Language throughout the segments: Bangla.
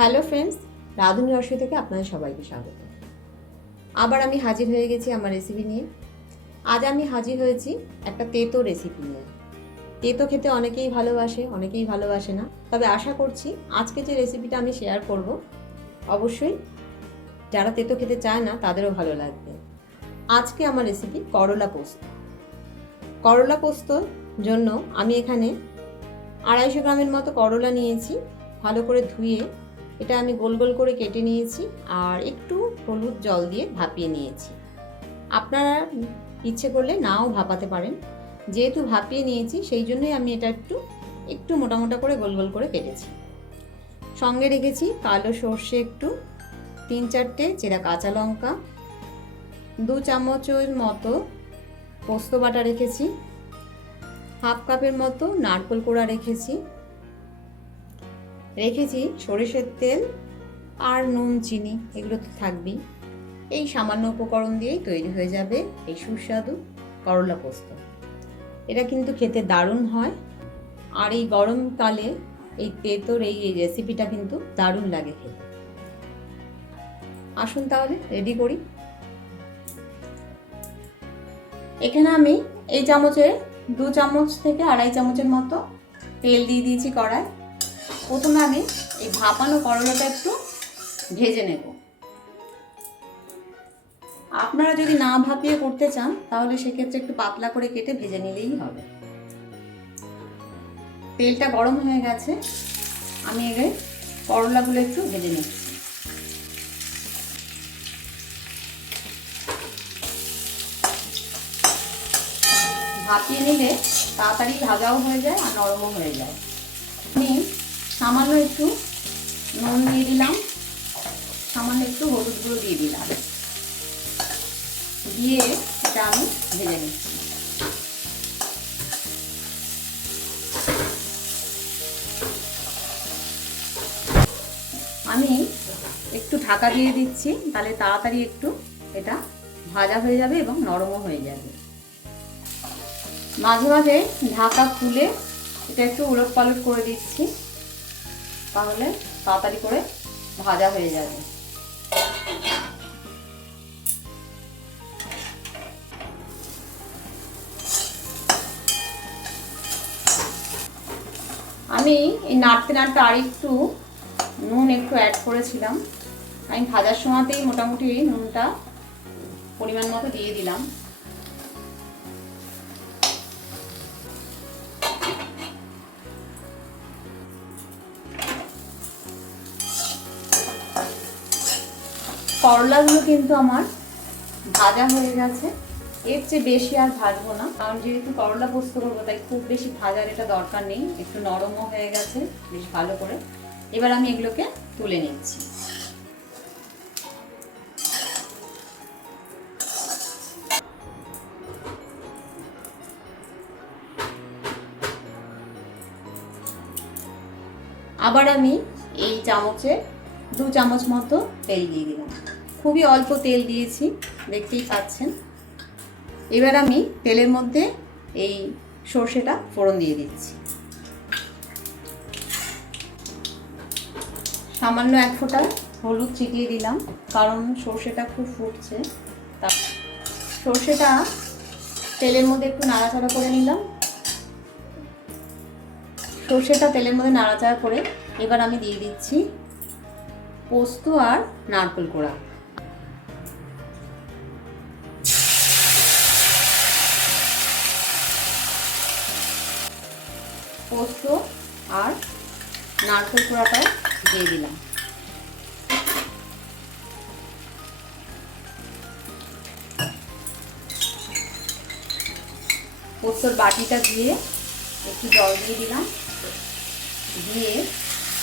হ্যালো ফ্রেন্ডস রাধুনি রসই থেকে আপনাদের সবাইকে স্বাগত। আবার আমি হাজির হয়ে গেছি আমার রেসিপি নিয়ে। আজ আমি হাজির হয়েছি একটা তেতো রেসিপি নিয়ে। তেতো খেতে অনেকেই ভালোবাসে অনেকেই ভালোবাসে না। তবে আশা করছি আজকে যে রেসিপিটা আমি শেয়ার করব, অবশ্যই যারা তেতো খেতে চায় না, তাদেরও ভালো লাগবে। আজকে আমার রেসিপি করলা পোস্ত। করলা পোস্তর জন্য আমি এখানে আড়াইশো গ্রামের মতো করলা নিয়েছি। ভালো করে ধুয়ে এটা আমি গোল গোল করে কেটে নিয়েছি আর একটু হলুদ জল দিয়ে ভাপিয়ে নিয়েছি। আপনারা ইচ্ছে করলে নাও ভাপাতে পারেন। যেহেতু ভাপিয়ে নিয়েছি, সেই জন্যই আমি এটা একটু একটু মোটা মোটা করে গোল গোল করে কেটেছি। সঙ্গে রেখেছি কালো সর্ষে একটু, তিন চারটে চেরা কাঁচা লঙ্কা, দু চামচের মতো পোস্ত বাটা রেখেছি, হাফ কাপের মতো নারকেল কোড়া রেখেছি রেখেছি সরিষের তেল আর নুন, চিনি, এগুলো তো থাকবেই। এই সামান্য উপকরণ দিয়েই তৈরি হয়ে যাবে এই সুস্বাদু করলা পোস্ত। এটা কিন্তু খেতে দারুণ হয়। আর এই গরমকালে এই তেতোর এই রেসিপিটা কিন্তু দারুণ লাগে খেতে। আসুন তাহলে রেডি করি। এখানে আমি এই চামচে দু চামচ থেকে আড়াই চামচের মতো তেল দিয়ে দিয়েছি কড়ায় প্রথমে আমি এই ভাপানো করলাটা একটু ভেজে নেব। আপনারা যদি না ভাপিয়ে করতে চান, তাহলে সেক্ষেত্রে একটু পাতলা করে কেটে ভেজে নিলেই হবে। তেলটা গরম হয়ে গেছে। আমি এগে করলাগুলো একটু ভেজে নিচ্ছি। ভাপিয়ে নিলে তাড়াতাড়ি ভাজাও হয়ে যায় আর নরমও হয়ে যায়। আমি সামান্য একটু নুন দিয়ে দিলাম। সামান্য একটু হলুদ গুঁড়ো দিয়ে দিলাম। দিয়ে এটা আমি ভেজে নিচ্ছি। আমি একটু ঢাকা দিয়ে দিচ্ছি, তাহলে তাড়াতাড়ি একটু এটা ভাজা হয়ে যাবে এবং নরমও হয়ে যাবে। মাঝে মাঝে ঢাকা খুলে এটা একটু উলট পালট করে দিচ্ছি। তাহলে তাড়াতাড়ি করে ভাজা হয়ে যাবে। আমি এই নাড়তে নাড়তে আর একটু নুন একটু অ্যাড করেছিলাম। আমি ভাজার সময়তেই মোটামুটি নুনটা পরিমাণ মতো দিয়ে দিলাম। করলাগুলো কিন্তু আমার ভাজা হয়ে গেছে। এর চেয়ে বেশি আর ভাজবো না। কারণ যেহেতু করলা পোস্ত করব, তাই খুব বেশি ভাজার এটা দরকার নেই। একটু নরমও হয়ে গেছে, বেশ ভালো করে। এবার আমি এগুলোকে তুলে নিচ্ছি। আবার আমি এই চামচে দু চামচ মতো তেল দিয়ে দিলাম। খুবই অল্প তেল দিয়েছি, দেখতেই পাচ্ছেন। এবার আমি তেলের মধ্যে এই সর্ষেটা ফোড়ন দিয়ে দিচ্ছি। সামান্য এক ফোঁটা হলুদ ছিটিয়ে দিলাম, কারণ সর্ষেটা খুব ফুটছে। তা সর্ষেটা তেলের মধ্যে একটু নাড়াচাড়া করে নিলাম। সর্ষেটা তেলের মধ্যে নাড়াচাড়া করে এবার আমি দিয়ে দিচ্ছি পোস্ত আর নারকেল কোড়া। পোস্ত আর নারকেল কোড়াটা দিয়ে দিলাম। পোস্তর বাটিটা দিয়ে একটু জল দিয়ে দিলাম। দিয়ে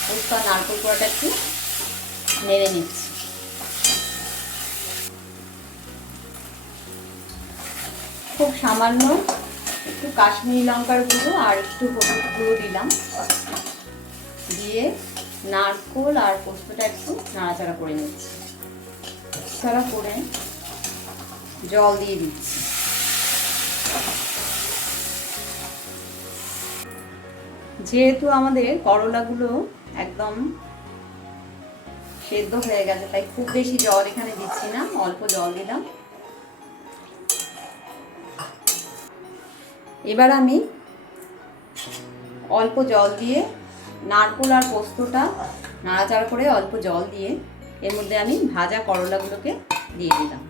পোস্ত আর নারকেল কোড়াটা একটু নেড়ে নিচ্ছি। খুব সামান্য একটু কাশ্মীরি লঙ্কার গুঁড়ো আর একটু হলুদ গুঁড়ো দিলাম। দিয়ে নারকোল আর পোস্তটা একটু নাড়াচাড়া করে নিচ্ছি। নাড়াচাড়া করে জল দিয়ে দিচ্ছি। যেহেতু আমাদের করলাগুলো একদম সেদ্ধ হয়ে গেছে, তাই খুব বেশি জল এখানে দিচ্ছি না, অল্প জল দিলাম। এবার আমি অল্প জল দিয়ে নারকোল আর পোস্তটা নাড়াচাড়া করে অল্প জল দিয়ে এর মধ্যে আমি ভাজা করলাগুলোকে দিয়ে দিলাম।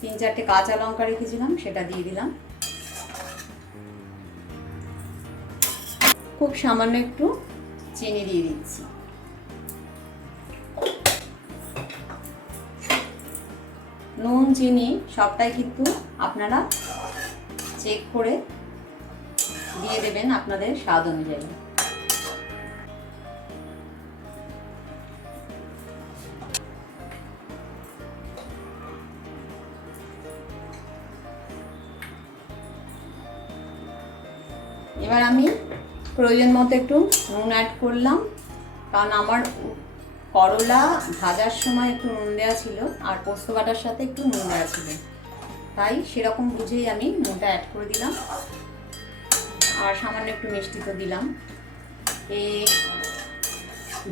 তিন চারটে কাঁচা লঙ্কা রেখেছিলাম, সেটা দিয়ে দিলাম। খুব সামান্য একটু চিনি দিয়ে দিচ্ছি নুন, চিনি, সবটাই কিন্তু আপনারা চেক করে দিয়ে দেবেন আপনাদের স্বাদ অনুযায়ী। এবার আমি প্রয়োজন মতো একটু নুন অ্যাড করলাম। কারণ আমার করলা ভাজার সময় একটু নুন দেওয়া ছিল, আর পোস্ত বাটার সাথে একটু নুন দেওয়া ছিল। তাই সেরকম বুঝেই আমি নুনটা অ্যাড করে দিলাম। আর সামান্য একটু মিষ্টি তো দিলাম। এ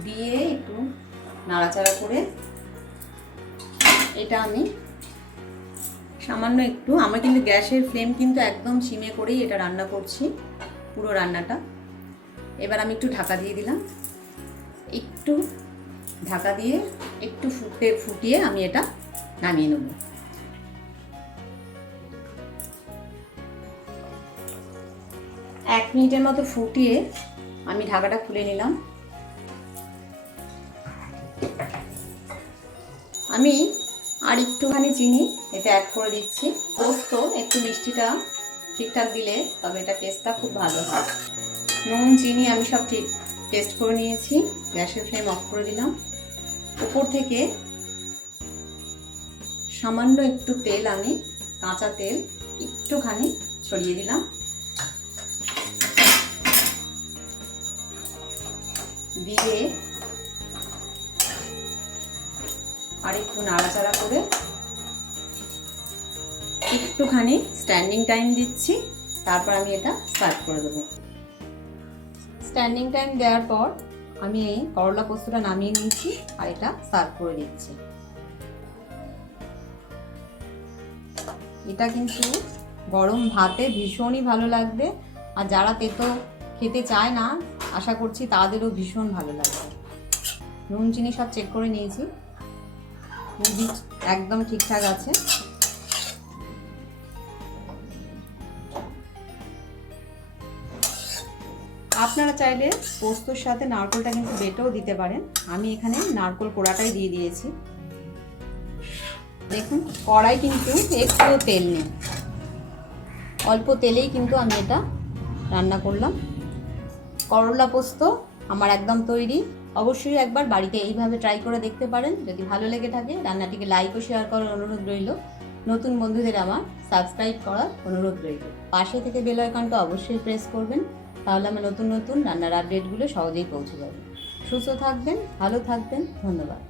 দিয়ে একটু নাড়াচাড়া করে এটা আমি সামান্য একটু, আমার কিন্তু গ্যাসের ফ্লেম কিন্তু একদম সিমে করেই এটা রান্না করছি, পুরো রান্নাটা। এবার আমি একটু ঢাকা দিয়ে দিলাম। একটু ঢাকা দিয়ে একটু ফুটে, ফুটিয়ে আমি এটা নামিয়ে নেব। এক মিনিটের মতো ফুটিয়ে আমি ঢাকাটা খুলে নিলাম। আমি আর একটুখানি চিনি এটা অ্যাড করে দিচ্ছি। পোস্ত, একটু মিষ্টিটা ঠিকঠাক দিলে তবে এটা টেস্টটা খুব ভালো হয়। নুন চিনি আমি সব ঠিক টেস্ট করে নিয়েছি। গ্যাসের ফ্লেম অফ করে দিলাম। উপর থেকে সামান্য একটু তেল আমি, কাঁচা তেল একটুখানি ছড়িয়ে দিলাম। দিয়ে আর একটু নাড়াচাড়া করে একটুখানি স্ট্যান্ডিং টাইম দিচ্ছি। তারপর আমি এটা সার্ভ করে দেবো। স্ট্যান্ডিং টাইম দেওয়ার পর আমি এই করলা পোস্তটা নামিয়ে নিয়েছি আর এটা সার্ভ করে দিচ্ছি। এটা কিন্তু গরম ভাতে ভীষণই ভালো লাগবে আর যারা তেতো খেতে চায় না, আশা করছি তাদেরও ভীষণ ভালো লাগবে। নুন, চিনি সব চেক করে নিয়েছি। একদম ঠিকঠাক আছে। আপনারা চাইলে পোস্তর সাথে নারকোলটা কিন্তু বেটেও দিতে পারেন। আমি এখানে নারকোল কোড়াটাই দিয়ে দিয়েছি। দেখুন, কড়াই কিন্তু একটুও তেল নেই অল্প তেলেই কিন্তু আমি এটা রান্না করলাম। করলা পোস্ত আমার একদম তৈরি। অবশ্যই একবার বাড়িতে এইভাবে ট্রাই করে দেখতে পারেন। যদি ভালো লেগে থাকে, রান্নাটিকে লাইক ও শেয়ার করার অনুরোধ রইল। নতুন বন্ধুদের আমার সাবস্ক্রাইব করার অনুরোধ রইল। পাশে থেকে বেল আইকনটা অবশ্যই প্রেস করবেন। তাহলে আমার নতুন নতুন রান্নার আপডেটগুলো সহজেই পৌঁছে যাবে। সুস্থ থাকবেন ভালো থাকবেন ধন্যবাদ।